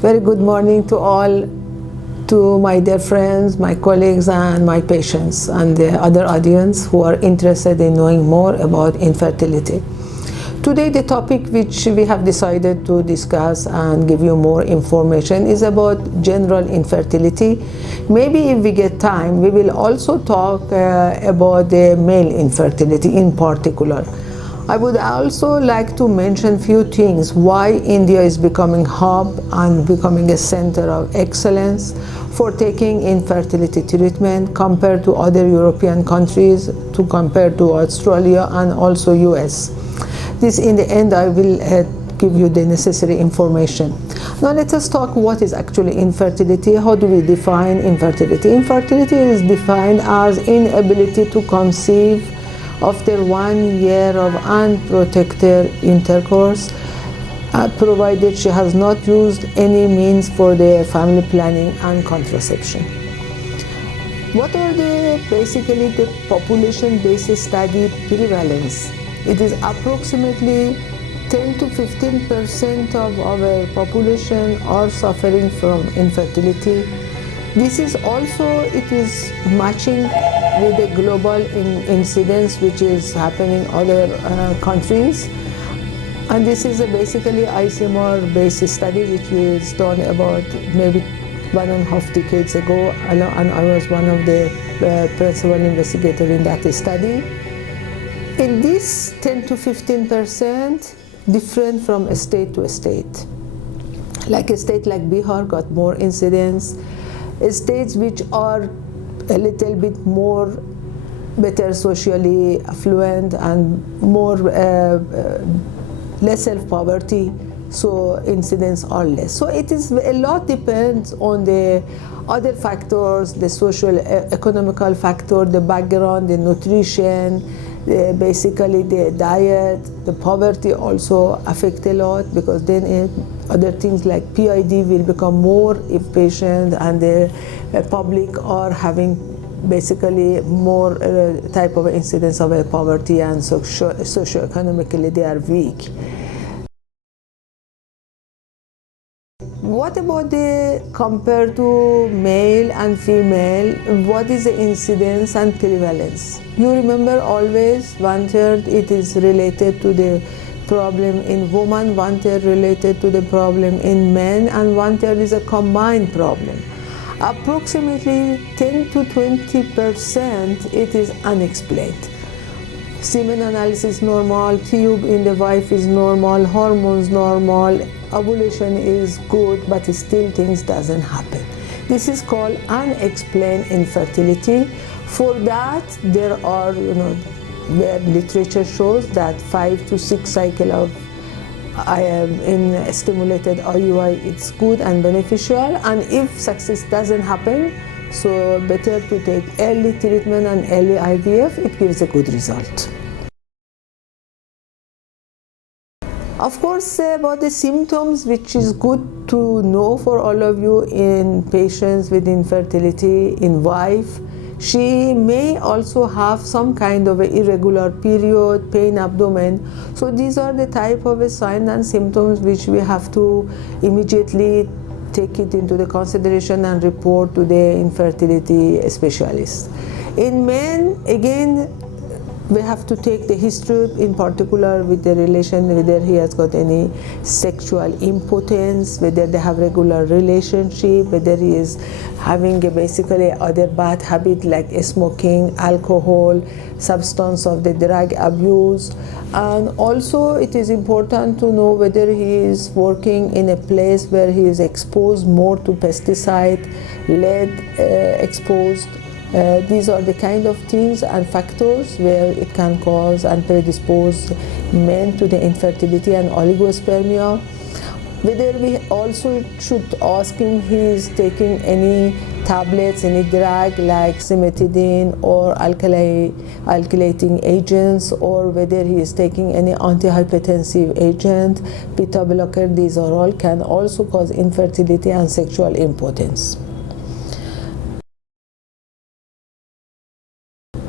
Very good morning to all, to my dear friends, my colleagues and my patients and the other audience who are interested in knowing more about infertility. Today the topic which we have decided to discuss and give you more information is about general infertility. Maybe if we get time, we will also talk about the male infertility in particular. I would also like to mention few things why India is becoming hub and becoming a center of excellence for taking infertility treatment compared to other European countries, compared to Australia and also US. This in the end I will give you the necessary information. Now let us talk what is actually infertility. How do we define infertility? Infertility is defined as inability to conceive after 1 year of unprotected intercourse, provided she has not used any means for the family planning and contraception. What are basically the population-based study prevalence? It is approximately 10 to 15% of our population are suffering from infertility. This is also, it is matching with the global incidence which is happening in other countries. And this is basically ICMR based study which was done about maybe 1.5 decades ago, and I was one of the principal investigators in that study. In this 10 to 15% different from state to state. Like a state like Bihar got more incidence. States which are a little bit more better socially affluent and more less self-poverty, so incidents are less. So it is a lot depends on the other factors, the social economical factor, the background, the nutrition, basically the diet, the poverty also affect a lot, because then other things like PID will become more if patient and the public are having basically more type of incidence of poverty, and socio-economically they are weak. What about the compared to male and female, what is the incidence and prevalence? You remember always 1/3 it is related to the problem in women, 1/3 related to the problem in men, and 1/3 is a combined problem. Approximately 10 to 20% it is unexplained. Semen analysis normal, tube in the wife is normal, hormones normal, ovulation is good, but still things doesn't happen. This is called unexplained infertility. For that there are, where literature shows that 5 to 6 cycle of in stimulated IUI it's good and beneficial, and if success doesn't happen, so better to take early treatment and early IVF, it gives a good result. Of course, about the symptoms, which is good to know for all of you in patients with infertility in wife, she may also have some kind of an irregular period, pain abdomen. So these are the type of signs and symptoms which we have to immediately take it into the consideration and report to the infertility specialist. In men, again, we have to take the history, in particular with the relation, whether he has got any sexual impotence, whether they have regular relationship, whether he is having basically other bad habit like smoking, alcohol, substance of the drug abuse. And also it is important to know whether he is working in a place where he is exposed more to pesticide, lead exposed. These are the kind of things and factors where it can cause and predispose men to the infertility and oligospermia. Whether we also should ask him he is taking any tablets, any drug like cimetidine or alkylating agents, or whether he is taking any antihypertensive agent, beta blocker. These are all can also cause infertility and sexual impotence.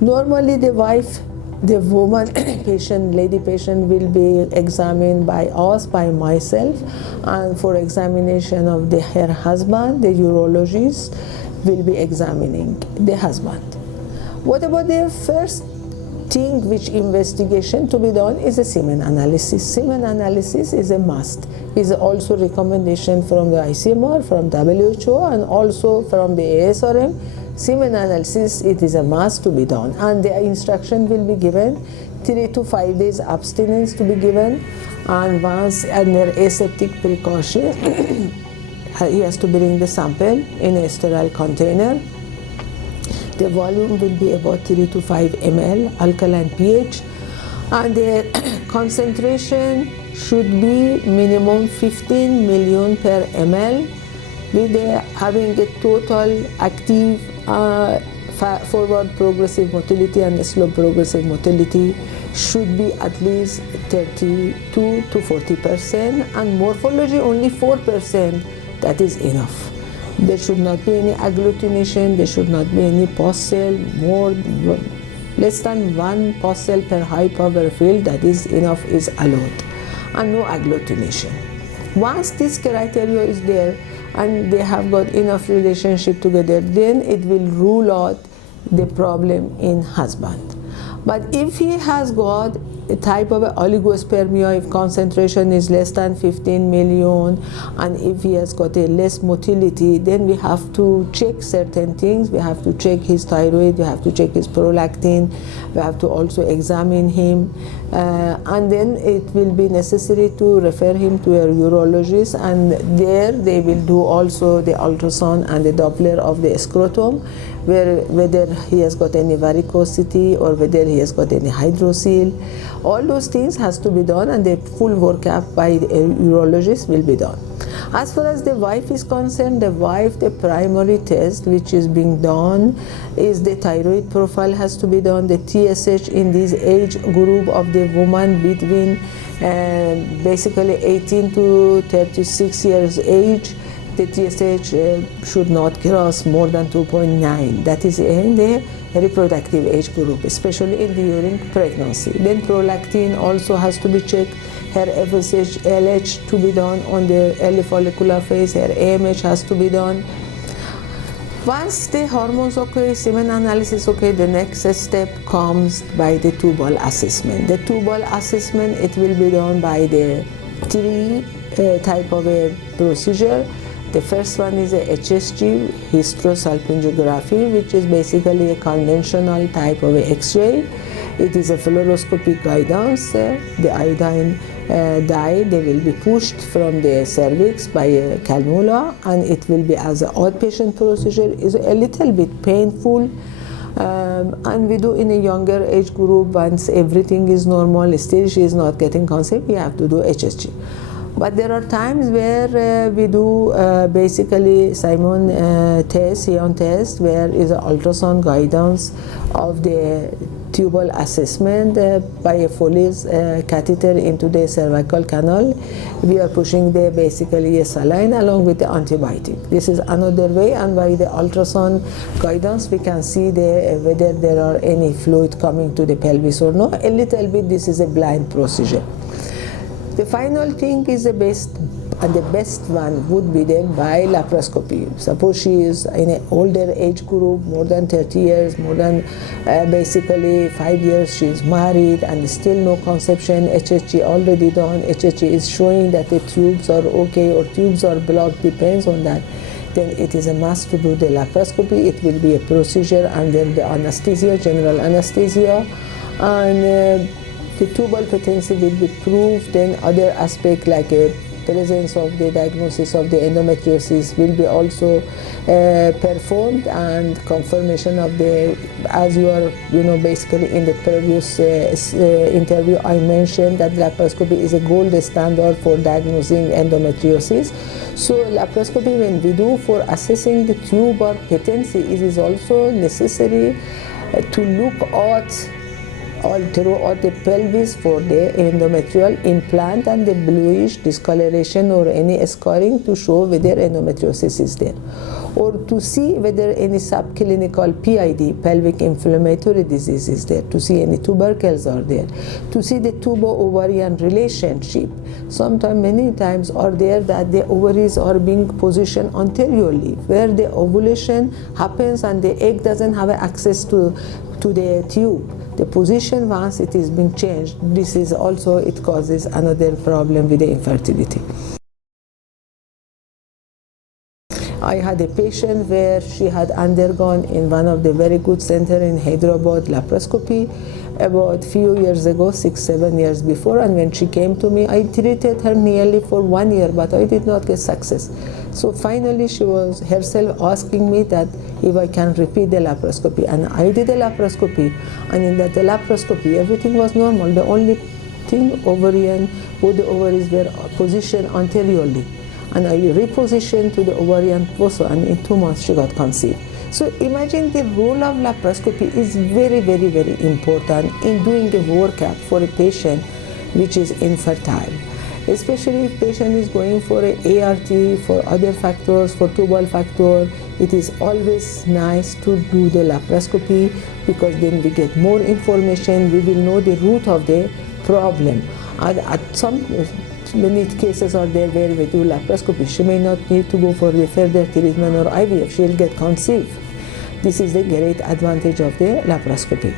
Normally the wife the woman patient, lady patient, will be examined by us, by myself, and for examination of her husband, the urologist will be examining the husband. What about the first thing which investigation to be done is a semen analysis. Semen analysis is a must. Is also recommendation from the ICMR, from WHO, and also from the ASRM. Semen analysis, it is a must to be done, and the instruction will be given 3 to 5 days abstinence to be given, and once under aseptic precaution he has to bring the sample in a sterile container. The volume will be about 3 to 5 ml alkaline pH, and the concentration should be minimum 15 million per ml, with having a total active forward progressive motility and slow progressive motility should be at least 32 to 40%, and morphology only 4%. That is enough. There should not be any agglutination, there should not be any post cell, less than 1 post cell per high power field, that is enough, is allowed, and no agglutination. Once this criteria is there and they have got enough relationship together, then it will rule out the problem in husband. But if he has got a type of oligospermia, if concentration is less than 15 million, and if he has got a less motility, then we have to check certain things. We have to check his thyroid, we have to check his prolactin, we have to also examine him, and then it will be necessary to refer him to a urologist, and there they will do also the ultrasound and the Doppler of the scrotum, whether he has got any varicosity or whether he has got any hydrocele. All those things has to be done, and the full workup by the urologist will be done. As far as the wife is concerned, the primary test which is being done is the thyroid profile has to be done, the TSH in this age group of the woman between basically 18 to 36 years age. The TSH should not cross more than 2.9. That is in the reproductive age group, especially in during pregnancy. Then prolactin also has to be checked. Her FSH, LH to be done on the early follicular phase. Her AMH has to be done. Once the hormones okay, semen analysis okay, the next step comes by the tubal assessment. The tubal assessment, it will be done by the 3 type of a procedure. The first one is a HSG, hysterosalpingography, which is basically a conventional type of X-ray. It is a fluoroscopic guidance. The iodine dye, they will be pushed from the cervix by a cannula, and it will be as an outpatient procedure. Is a little bit painful, and we do in a younger age group. Once everything is normal, still she is not getting concept, we have to do HSG. But there are times where we do basically Simon test, Sion test, where is an ultrasound guidance of the tubal assessment by a Foley's catheter into the cervical canal. We are pushing the basically a saline along with the antibiotic. This is another way, and by the ultrasound guidance we can see whether there are any fluid coming to the pelvis or no. A little bit, this is a blind procedure. The final thing is the best, and the best one would be then by laparoscopy. Suppose she is in an older age group, more than 30 years, more than basically 5 years, she is married and still no conception, HHG already done, HHG is showing that the tubes are okay or tubes are blocked, depends on that. Then it is a must to do the laparoscopy. It will be a procedure under the anesthesia, general anesthesia, and the tubal patency will be proved. Then other aspect like a presence of the diagnosis of the endometriosis will be also performed, and confirmation of the, as you are basically in the previous interview I mentioned that laparoscopy is a gold standard for diagnosing endometriosis. So laparoscopy, when we do for assessing the tubal patency, it is also necessary to look at all throughout the pelvis for the endometrial implant and the bluish discoloration or any scarring to show whether endometriosis is there, or to see whether any subclinical PID, pelvic inflammatory disease is there, to see any tubercles are there, to see the tubo-ovarian relationship. Sometimes, many times are there that the ovaries are being positioned anteriorly, where the ovulation happens and the egg doesn't have access to the tube. The position, once it is being changed, this is also, it causes another problem with the infertility. I had a patient where she had undergone in one of the very good centers in Hyderabad laparoscopy about few years ago, 6-7 years before, and when she came to me, I treated her nearly for 1 year, but I did not get success. So finally she was herself asking me that if I can repeat the laparoscopy, and I did a laparoscopy, and in that laparoscopy everything was normal. The only thing, ovarian, both the ovaries were positioned anteriorly, and I repositioned to the ovarian fossa, and in 2 months she got conceived. So imagine the role of laparoscopy is very, very, very important in doing a workup for a patient which is infertile. Especially if patient is going for a ART, for other factors, for tubal factor, it is always nice to do the laparoscopy, because then we get more information, we will know the root of the problem. And at some many cases are there where we do laparoscopy, she may not need to go for the further treatment or IVF, she will get conceived. This is the great advantage of the laparoscopy.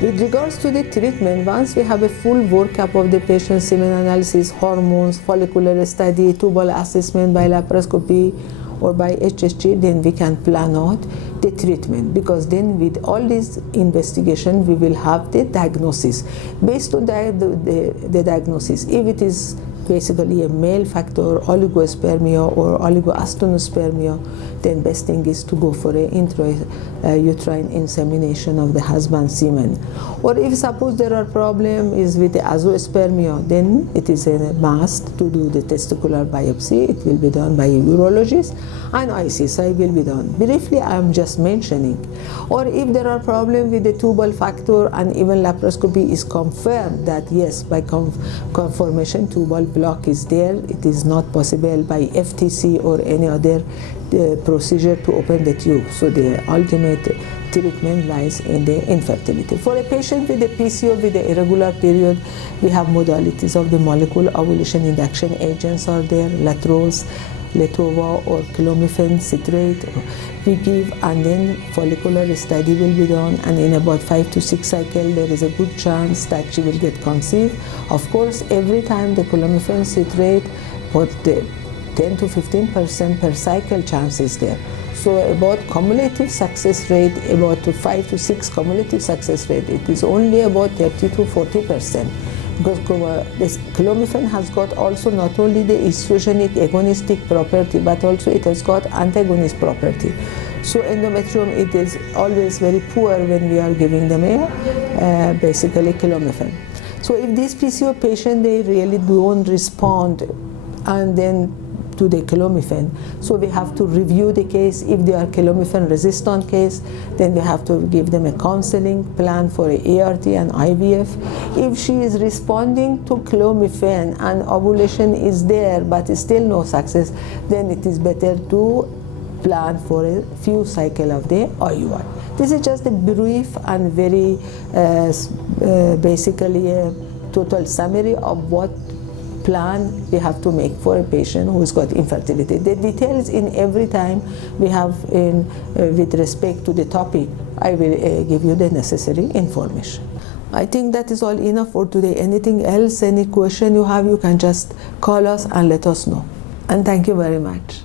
With regards to the treatment, once we have a full workup of the patient's semen analysis, hormones, follicular study, tubal assessment by laparoscopy or by HSG, then we can plan out the treatment, because then with all this investigation we will have the diagnosis. Based on the diagnosis, if it is basically a male factor, oligospermia or oligoastenospermia, then best thing is to go for a intrauterine insemination of the husband's semen. Or if suppose there are problem is with the azoospermia, then it is a must to do the testicular biopsy. It will be done by a urologist, and ICSI will be done. Briefly, I am just mentioning. Or if there are problem with the tubal factor and even laparoscopy is confirmed that yes, by confirmation tubal block is there, it is not possible by FTC or any other procedure to open the tube. So the ultimate treatment lies in the infertility. For a patient with a PCO with the irregular period, we have modalities of the molecule ovulation induction agents are there, latrose, letova or clomiphene citrate we give, and then follicular study will be done, and in about 5 to 6 cycles there is a good chance that she will get conceived. Of course, every time the clomiphene citrate, but the 10 to 15% per cycle chance is there. So about cumulative success rate, about 5 to 6 cumulative success rate, it is only about 30 to 40%. Because this clomiphene has got also not only the estrogenic agonistic property, but also it has got antagonist property. So endometrium, it is always very poor when we are giving them a basically clomiphene. So if this PCO patient, they really don't respond and then to the clomiphene, so we have to review the case. If they are clomiphene resistant case, then we have to give them a counseling plan for a ART and IVF. If she is responding to clomiphene and ovulation is there but still no success, then it is better to plan for a few cycles of the IUI. This is just a brief and very basically a total summary of what plan we have to make for a patient who has got infertility. The details in every time we have in with respect to the topic, I will give you the necessary information. I think that is all enough for today. Anything else, any question you have, you can just call us and let us know. And thank you very much.